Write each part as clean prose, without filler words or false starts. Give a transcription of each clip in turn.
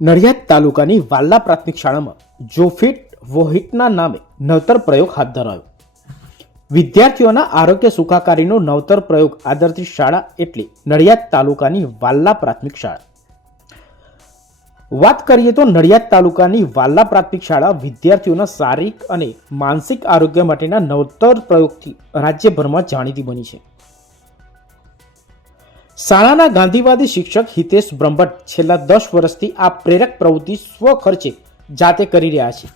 નડિયાદ તાલુકાની વાલ્લા પ્રાથમિક શાળામાં જોફિટ વોહિટના નામે નવતર પ્રયોગ હાથ ધરાયો. વિદ્યાર્થીઓના આરોગ્ય સુખાકારીનો નવતર પ્રયોગ આદર્શી શાળા એટલે નડિયાદ તાલુકાની વાલ્લા પ્રાથમિક શાળા. વાત કરીએ તો નડિયાદ તાલુકાની વાલ્લા પ્રાથમિક શાળા વિદ્યાર્થીઓના શારીરિક અને માનસિક આરોગ્ય માટેના નવતર પ્રયોગથી રાજ્યભરમાં જાણીતી બની છે. શાળાના ગાંધીવાદી શિક્ષક હિતેશ બ્રહ્મભટ્ટ છેલ્લા 10 વર્ષથી આ પ્રેરક પ્રવૃત્તિ સ્વખર્ચે જાતે કરી રહ્યા છે.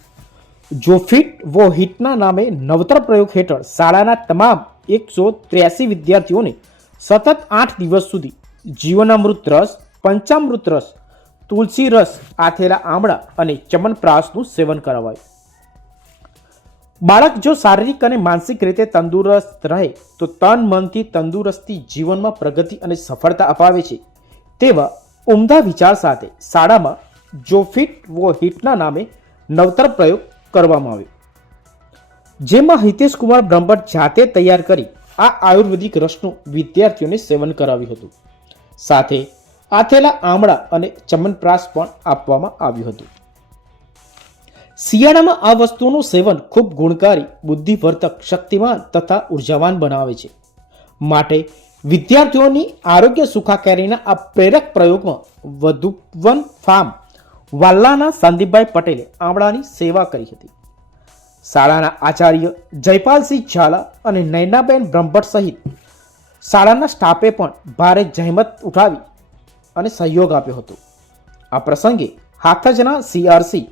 જોફિટ વો હિટના નામે નવતર પ્રયોગ હેઠળ શાળાના તમામ 183 વિદ્યાર્થીઓને સતત 8 દિવસ સુધી જીવનામૃત રસ, પંચામૃત રસ, તુલસી રસ, આથેલા આમળા અને ચમનપ્રાસનું સેવન કરાવાયું. બાળક જો શારીરિક અને માનસિક રીતે તંદુરસ્ત રહે તો તન મનથી તંદુરસ્તી જીવનમાં પ્રગતિ અને સફળતા અપાવે છે તેવા ઉમદા વિચાર સાથે શાળામાં જોફિટ વો હિટના નામે નવતર પ્રયોગ કરવામાં આવ્યો, જેમાં હિતેશ કુમાર બ્રહ્મભટ્ટ જાતે તૈયાર કરી આ આયુર્વેદિક રસનું વિદ્યાર્થીઓને સેવન કરાવ્યું હતું. સાથે આથેલા આમળા અને ચમનપ્રાસ પણ આપવામાં આવ્યું હતું. શિયાળામાં આ વસ્તુનું સેવન ખૂબ ગુણકારી, બુદ્ધિવર્ધક, શક્તિમાન તથા ઉર્જાવાન બનાવે છે. માટે વિદ્યાર્થીઓની આરોગ્ય સુખાકારીના આ પ્રેરક પ્રયોગમાં વધુવન ફાર્મ વાલ્લાના સંદીપભાઈ પટેલે આમળાની સેવા કરી હતી. શાળાના આચાર્ય જયપાલસિંહ ઝાલા અને નયનાબેન બ્રહ્મભટ્ટ સહિત શાળાના સ્ટાફે પણ ભારે જહેમત ઉઠાવી અને સહયોગ આપ્યો હતો. આ પ્રસંગે હાથજના CRC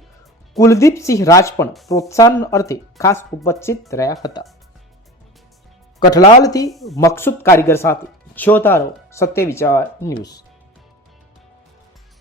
કુલદીપસિંહ રાજ પણ પ્રોત્સાહન અર્થે ખાસ ઉપસ્થિત રહ્યા હતા. કઠલાલથી મકસૂદ કારીગર સાથે જોતા રહો સત્ય વિચાર ન્યૂઝ.